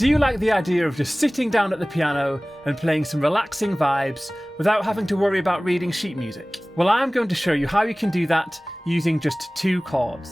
Do you like the idea of just sitting down at the piano and playing some relaxing vibes without having to worry about reading sheet music? Well, I'm going to show you how you can do that using just 2 chords.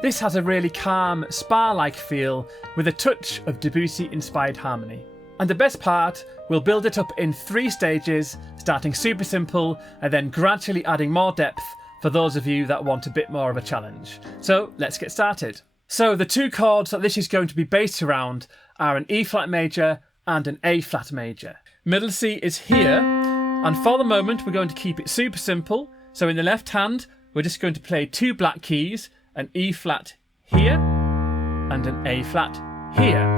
This has a really calm, spa-like feel with a touch of Debussy-inspired harmony. And the best part, we'll build it up in 3 stages, starting super simple and then gradually adding more depth for those of you that want a bit more of a challenge. So let's get started. So the 2 chords that this is going to be based around are an E flat major and an A flat major. Middle C is here, and for the moment we're going to keep it super simple. So in the left hand, we're just going to play 2 black keys, an E flat here and an A flat here.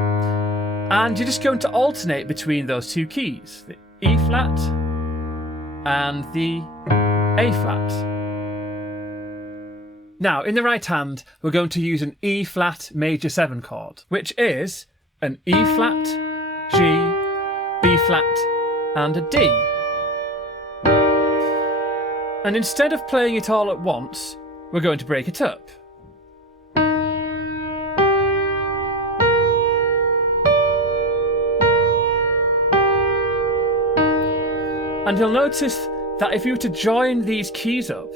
And you're just going to alternate between those 2 keys, the E flat and the A flat. Now, in the right hand, we're going to use an E flat major 7 chord, which is an E flat, G, B flat, and a D. And instead of playing it all at once, we're going to break it up. And you'll notice that if you were to join these keys up,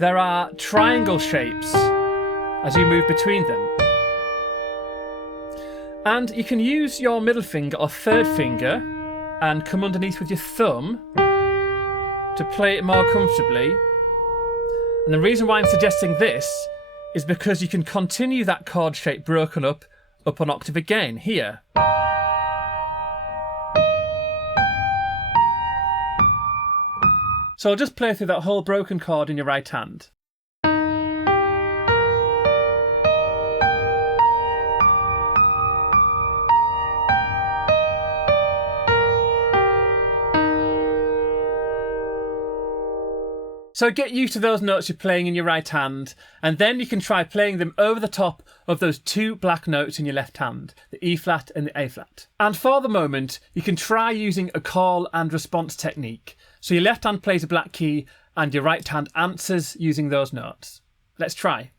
there are triangle shapes as you move between them. And you can use your middle finger or 3rd finger and come underneath with your thumb to play it more comfortably. And the reason why I'm suggesting this is because you can continue that chord shape broken up an octave again, here. So I'll just play through that whole broken chord in your right hand. So get used to those notes you're playing in your right hand, and then you can try playing them over the top of those 2 black notes in your left hand, the E flat and the A flat. And for the moment, you can try using a call and response technique. So your left hand plays a black key and your right hand answers using those notes. Let's try.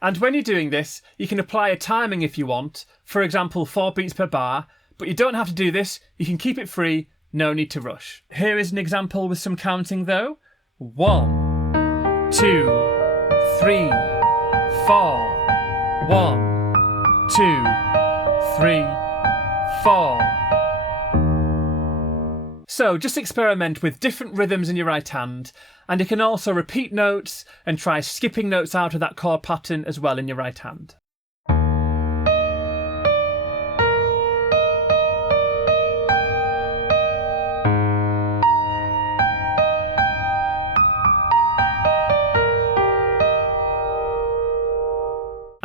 And when you're doing this, you can apply a timing if you want, for example 4 beats per bar, but you don't have to do this, you can keep it free, no need to rush. Here is an example with some counting though. 1, 2, 3, 4, 1, 2, 3, 4. So just experiment with different rhythms in your right hand, and you can also repeat notes and try skipping notes out of that chord pattern as well in your right hand.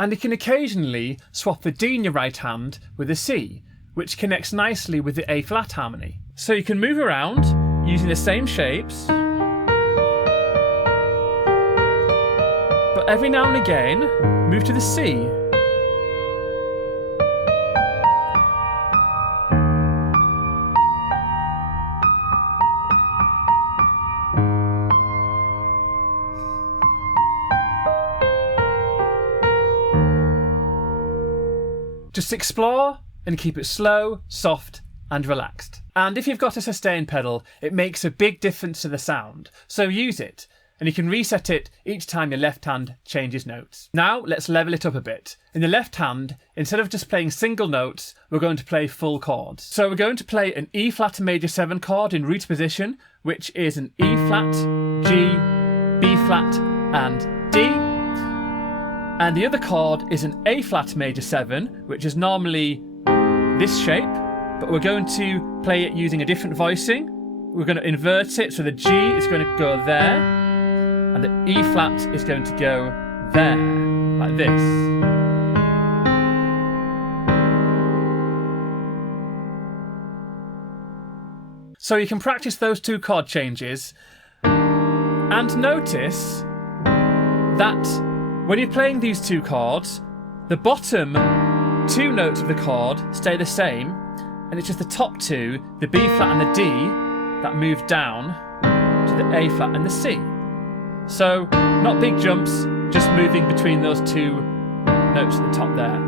And you can occasionally swap the D in your right hand with a C, which connects nicely with the A flat harmony. So you can move around using the same shapes, but every now and again move to the C. Just explore and keep it slow, soft and relaxed. And if you've got a sustain pedal, it makes a big difference to the sound, so use it, and you can reset it each time your left hand changes notes. Now let's level it up a bit. In the left hand, instead of just playing single notes, we're going to play full chords. So we're going to play an E flat major 7 chord in root position, which is an E flat, G, B flat and D. And the other chord is an A flat major 7, which is normally this shape, but we're going to play it using a different voicing. We're going to invert it, so the G is going to go there, and the E flat is going to go there, like this. So you can practice those two chord changes, and notice that when you're playing these two chords, the bottom two notes of the chord stay the same, and it's just the top two, the B flat and the D, that move down to the A flat and the C. So not big jumps, just moving between those two notes at the top there.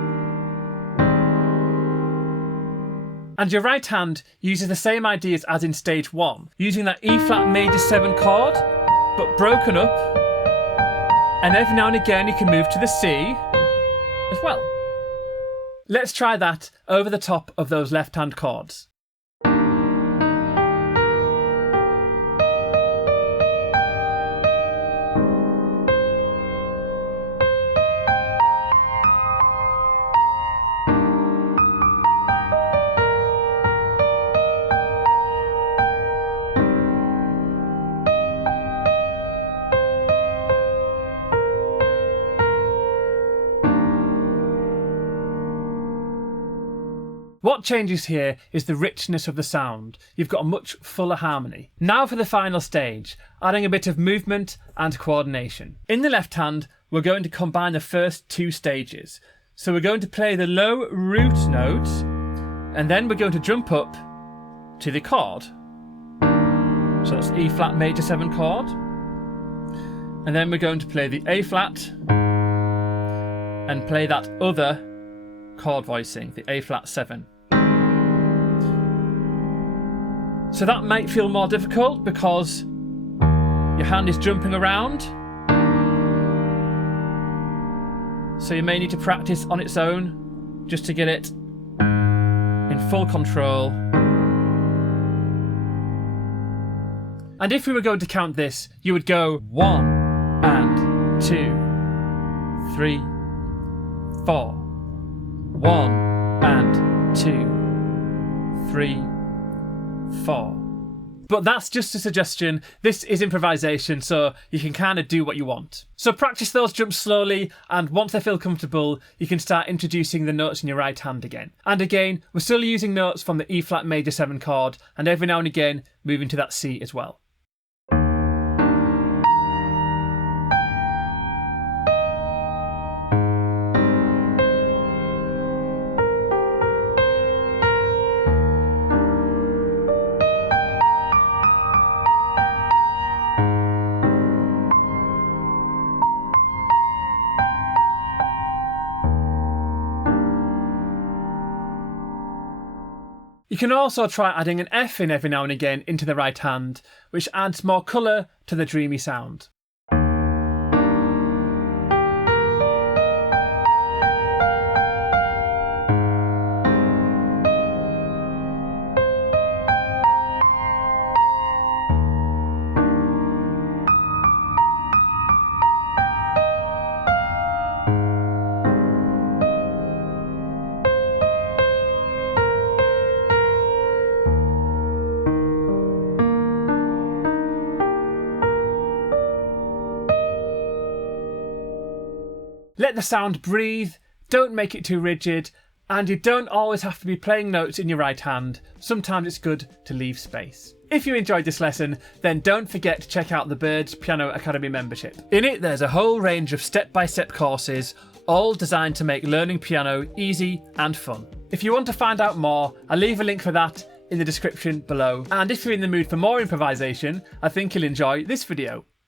And your right hand uses the same ideas as in stage 1, using that E flat major 7 chord, but broken up, and every now and again you can move to the C as well. Let's try that over the top of those left hand chords. What changes here is the richness of the sound. You've got a much fuller harmony. Now for the final stage, adding a bit of movement and coordination. In the left hand, we're going to combine the first two stages. So we're going to play the low root note, and then we're going to jump up to the chord. So that's E flat major 7 chord. And then we're going to play the A flat and play that other chord voicing, the A flat 7. So that might feel more difficult because your hand is jumping around. So you may need to practice on its own just to get it in full control. And if we were going to count this, you would go 1 and 2, 3, 4. 1 and 2, 3, 4. But that's just a suggestion. This is improvisation, so you can kind of do what you want. So practice those jumps slowly, and once they feel comfortable, you can start introducing the notes in your right hand again. And again, we're still using notes from the E flat major 7 chord, and every now and again moving to that C as well. You can also try adding an F in every now and again into the right hand, which adds more colour to the dreamy sound. Let the sound breathe, don't make it too rigid, and you don't always have to be playing notes in your right hand. Sometimes it's good to leave space. If you enjoyed this lesson, then don't forget to check out the Birds Piano Academy membership. In it, there's a whole range of step-by-step courses, all designed to make learning piano easy and fun. If you want to find out more, I'll leave a link for that in the description below. And if you're in the mood for more improvisation, I think you'll enjoy this video.